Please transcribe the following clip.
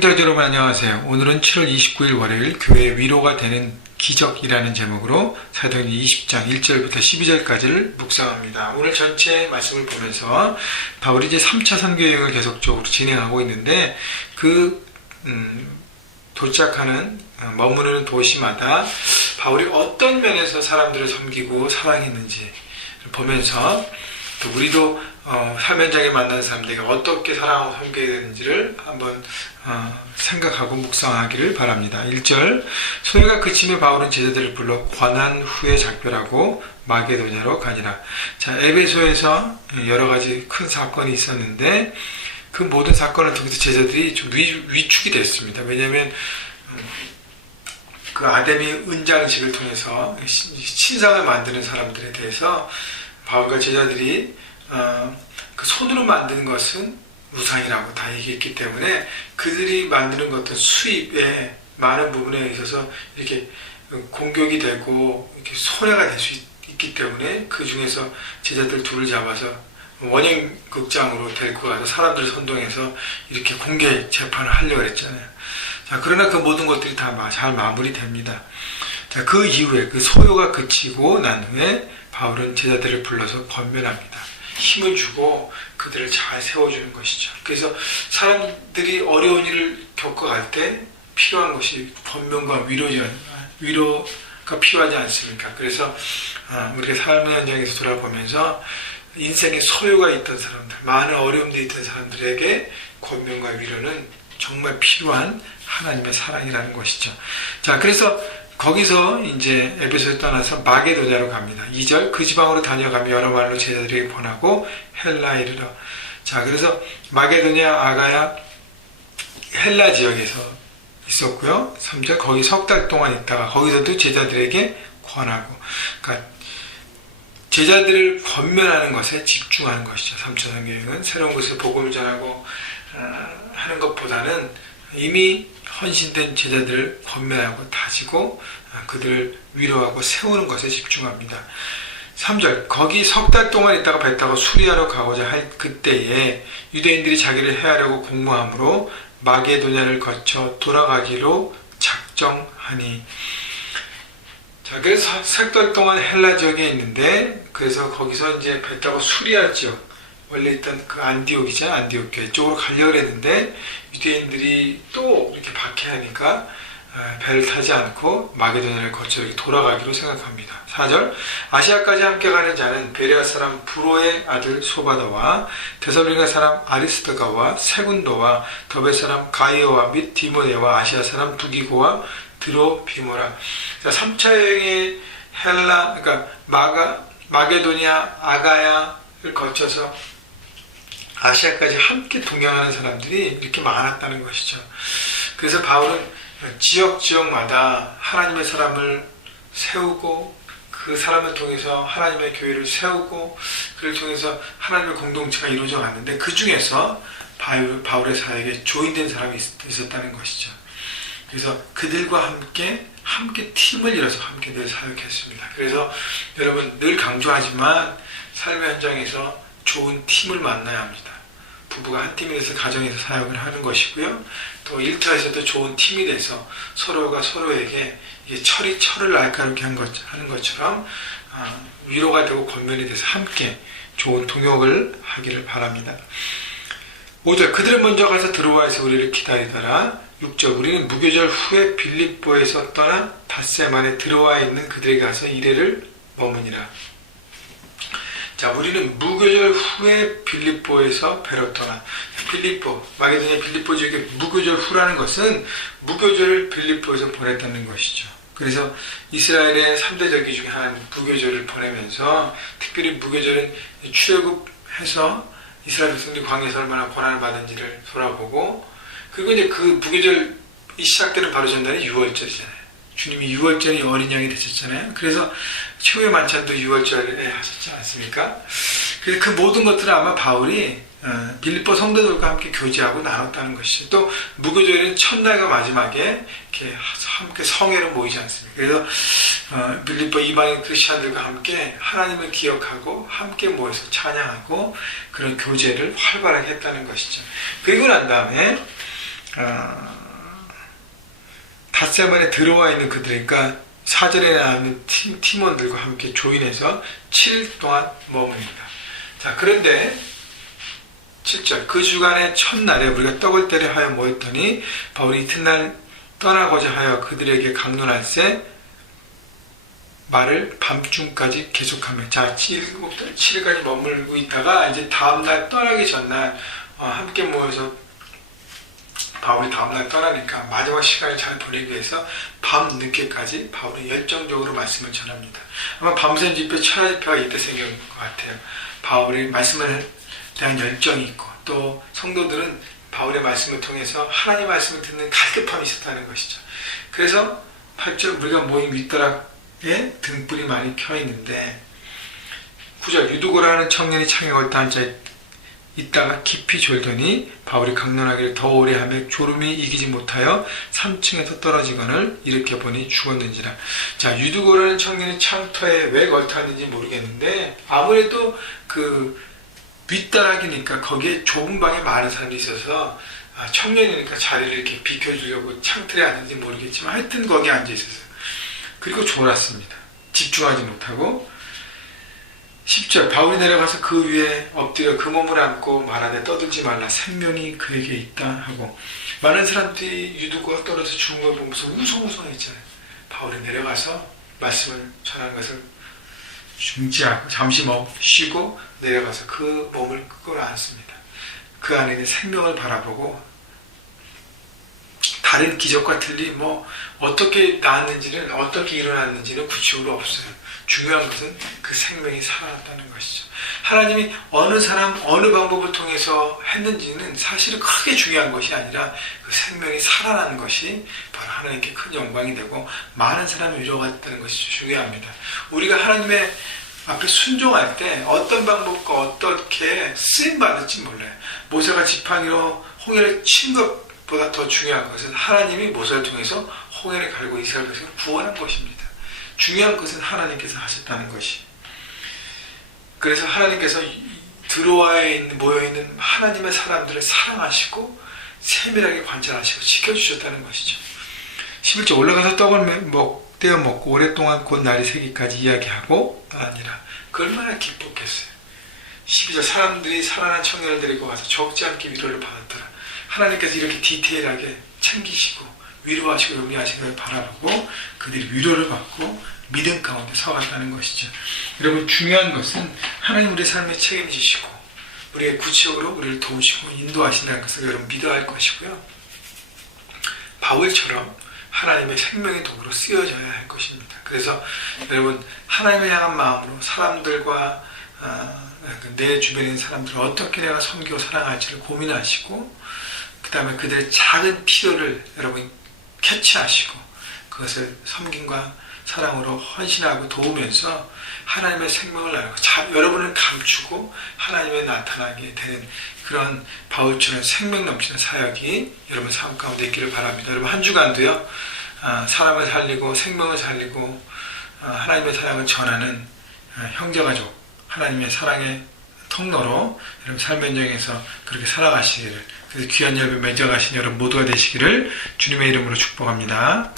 청취자 여러분 안녕하세요. 오늘은 7월 29일 월요일 교회 위로가 되는 기적이라는 제목으로 사도행전 20장 1절부터 12절까지를 묵상합니다. 오늘 전체 말씀을 보면서 바울이 이제 3차 선교 여행을 계속적으로 진행하고 있는데 도착하는 머무르는 도시마다 바울이 어떤 면에서 사람들을 섬기고 사랑했는지 보면서 또 우리도 삶 현장에 만나는 사람들에게 어떻게 사랑하고 섬겨야 되는지를 한번 생각하고 묵상하기를 바랍니다. 1절 소요가 그치며 바울은 제자들을 불러 관한 후에 작별하고 마게도냐로 가니라. 자, 에베소에서 여러 가지 큰 사건이 있었는데 그 모든 사건을 통해서 제자들이 좀 위축이 됐습니다. 왜냐하면 그 아데미 은장식을 통해서 신상을 만드는 사람들에 대해서 바울과 제자들이 그 손으로 만드는 것은 우상이라고 다 얘기했기 때문에 그들이 만드는 것은 수입의 많은 부분에 있어서 이렇게 공격이 되고 이렇게 손해가 될 수 있기 때문에 그 중에서 제자들 둘을 잡아서 원형극장으로 데리고 가서 사람들을 선동해서 이렇게 공개 재판을 하려고 했잖아요. 자, 그러나 그 모든 것들이 다 잘 마무리됩니다. 자, 그 이후에 그 소요가 그치고 난 후에 바울은 제자들을 불러서 권면합니다. 힘을 주고 그들을 잘 세워주는 것이죠. 그래서 사람들이 어려운 일을 겪어갈 때 필요한 것이 권면과 위로가 필요하지 않습니까? 그래서 우리가 삶의 현장에서 돌아보면서 인생에 소요가 있던 사람들, 많은 어려움들이 있던 사람들에게 권면과 위로는 정말 필요한 하나님의 사랑이라는 것이죠. 자, 그래서 거기서 이제 에베소에 떠나서 마게도냐로 갑니다. 2절 그 지방으로 다녀가며 여러 말로 제자들에게 권하고 헬라에 이르러. 자, 그래서 마게도냐, 아가야, 헬라 지역에서 있었고요. 3절 거기 석 달 동안 있다가 거기서도 제자들에게 권하고, 그러니까 제자들을 권면하는 것에 집중하는 것이죠. 3차 선교행은 새로운 곳에 복음을 전하고 하는 것보다는 이미 헌신된 제자들을 권면하고 다지고 그들을 위로하고 세우는 것에 집중합니다. 3절 거기 석 달 동안 있다가 배 타고 수리하러 가고자 할 그때에 유대인들이 자기를 해하려고 공모함으로 마게도냐를 거쳐 돌아가기로 작정하니. 자, 그래서 석 달 동안 헬라 지역에 있는데 그래서 거기서 이제 배 타고 수리아 지역, 원래 있던 그 안디옥이죠. 안디옥 교회 쪽으로 가려고 했는데 유대인들이 또 이렇게 박해하니까 배를 타지 않고 마게도냐를 거쳐 이렇게 돌아가기로 생각합니다. 4절 아시아까지 함께 가는 자는 베레아 사람 브로의 아들 소바더와 데살로니가 사람 아리스토가와 세군도와 더베 사람 가이오와 및 디모데와 아시아 사람 두기고와 드로비모라. 자, 3차 여행의 헬라, 그러니까 마게도냐, 아가야를 거쳐서 아시아까지 함께 동행하는 사람들이 이렇게 많았다는 것이죠. 그래서 바울은 지역마다 하나님의 사람을 세우고 그 사람을 통해서 하나님의 교회를 세우고 그를 통해서 하나님의 공동체가 이루어져 갔는데 그 중에서 바울의 사역에 조인된 사람이 있었다는 것이죠. 그래서 그들과 함께 팀을 이뤄서 함께 늘 사역했습니다. 그래서 여러분 늘 강조하지만 삶의 현장에서 좋은 팀을 만나야 합니다. 부부가 한 팀이 돼서 가정에서 사역을 하는 것이고요. 또 일터에서도 좋은 팀이 돼서 서로가 서로에게 철을 날카롭게 하는 것처럼 위로가 되고 권면이 돼서 함께 좋은 동역을 하기를 바랍니다. 5절 그들은 먼저 가서 드로아에서 우리를 기다리더라. 6절 우리는 무교절 후에 빌립보에서 떠나 닷새 만에 드로아에 있는 그들에게 가서 이래를 머무니라. 자, 우리는 무교절 후에 빌립보에서 배로 떠나. 마게도냐 빌립보 지역에 무교절 후라는 것은 무교절을 빌립보에서 보냈다는 것이죠. 그래서 이스라엘의 3대 절기 중에 하나는 무교절을 보내면서 특별히 무교절은 출애굽해서 이스라엘 백성들이 광야에서 얼마나 고난을 받은지를 돌아보고, 그리고 이제 그 무교절이 시작되는 바로 전날이 6월절이잖아요. 주님이 6월절이 어린 양이 되셨잖아요. 그래서 최후의 만찬도 6월절에 하셨지 않습니까? 그래서 그 모든 것들을 아마 바울이 빌립보 성도들과 함께 교제하고 나눴다는 것이죠. 또 무교절은 첫날과 마지막에 이렇게 함께 성회로 모이지 않습니까? 그래서 빌립보 이방인 크리스천들과 함께 하나님을 기억하고 함께 모여서 찬양하고 그런 교제를 활발하게 했다는 것이죠. 그리고 난 다음에 닷새 만에 들어와 있는 그들, 그러니까 사절에 나오는 팀원들과 함께 조인해서 7일 동안 머뭅니다. 자, 그런데 7절, 그 주간의 첫날에 우리가 떡을 때려 하여 모였더니 바울이 이튿날 떠나고자 하여 그들에게 강론할세 말을 밤중까지 계속하며, 자, 7일까지 머물고 있다가 이제 다음날 떠나기 전날 함께 모여서 바울이 다음날 떠나니까 마지막 시간을 잘 보내기 위해서 밤 늦게까지 바울이 열정적으로 말씀을 전합니다. 아마 밤샘 집회, 철야 집회가 이때 생긴 것 같아요. 바울이 말씀을 대한 열정이 있고 또 성도들은 바울의 말씀을 통해서 하나님의 말씀을 듣는 갈급함이 있었다는 것이죠. 그래서 8절, 우리가 모인 윗다락에 등불이 많이 켜 있는데 9절, 유두고라는 청년이 창에 걸터 앉아 있다가 깊이 졸더니 바울이 강론하기를 더 오래 하며 졸음이 이기지 못하여 3층에서 떨어지거늘 일으켜 보니 죽었는지라. 자, 유두고라는 청년이 창터에 왜 걸터 앉는지 모르겠는데 아무래도 그 윗다락이니까 거기에 좁은 방에 많은 사람이 있어서 청년이니까 자리를 이렇게 비켜주려고 창틀에 앉는지 모르겠지만 하여튼 거기에 앉아 있었어요. 그리고 졸았습니다. 집중하지 못하고. 10절, 바울이 내려가서 그 위에 엎드려 그 몸을 안고 말하되 떠들지 말라, 생명이 그에게 있다 하고. 많은 사람들이 유두고가 떨어져 죽은 걸 보면서 우성우성했잖아요. 바울이 내려가서 말씀을 전하는 것을 중지하고 잠시 쉬고 내려가서 그 몸을 끌어안습니다. 그 안에 있는 생명을 바라보고 다른 기적과 틀리 어떻게 나았는지는, 어떻게 일어났는지는 구체적으로 없어요. 중요한 것은 그 생명이 살아났다는 것이죠. 하나님이 어느 사람, 어느 방법을 통해서 했는지는 사실은 크게 중요한 것이 아니라 그 생명이 살아나는 것이 바로 하나님께 큰 영광이 되고 많은 사람이 위로가 됐다는 것이 중요합니다. 우리가 하나님의 앞에 순종할 때 어떤 방법과 어떻게 쓰임받을지 몰라요. 모세가 지팡이로 홍해를 친 것보다 더 중요한 것은 하나님이 모세를 통해서 홍해를 갈고 이스라엘 백성을 구원한 것입니다. 중요한 것은 하나님께서 하셨다는 것이. 그래서 하나님께서 모여있는 하나님의 사람들을 사랑하시고 세밀하게 관찰하시고 지켜주셨다는 것이죠. 11절, 올라가서 떡을 떼어 먹고 오랫동안 곧 날이 새기까지 이야기하고 떠나니라. 그 얼마나 기뻤겠어요. 12절, 사람들이 살아난 청년을 데리고 가서 적지 않게 위로를 받았더라. 하나님께서 이렇게 디테일하게 챙기시고 위로하시고 용기하시는 걸 바라보고 그들이 위로를 받고 믿음 가운데 서갔다는 것이죠. 여러분, 중요한 것은 하나님 우리의 삶에 책임지시고 우리의 구체적으로 우리를 도우시고 인도하신다는 것을 여러분 믿어야 할 것이고요. 바울처럼 하나님의 생명의 도구로 쓰여져야 할 것입니다. 그래서 여러분, 하나님을 향한 마음으로 사람들과 내 주변에 있는 사람들을 어떻게 내가 섬기고 사랑할지를 고민하시고 그 다음에 그들의 작은 필요를 여러분 캐치하시고 그것을 섬김과 사랑으로 헌신하고 도우면서 하나님의 생명을 나누고 여러분을 감추고 하나님의 나타나게 되는 그런 바울처럼 생명 넘치는 사역이 여러분 삶 가운데 있기를 바랍니다. 여러분, 한 주간도요 사람을 살리고 생명을 살리고 하나님의 사랑을 전하는 형제가족 하나님의 사랑의 통로로 여러분 삶의 현장에서 그렇게 살아가시기를, 그래서 귀한 열매 맺어가신 여러분 모두가 되시기를 주님의 이름으로 축복합니다.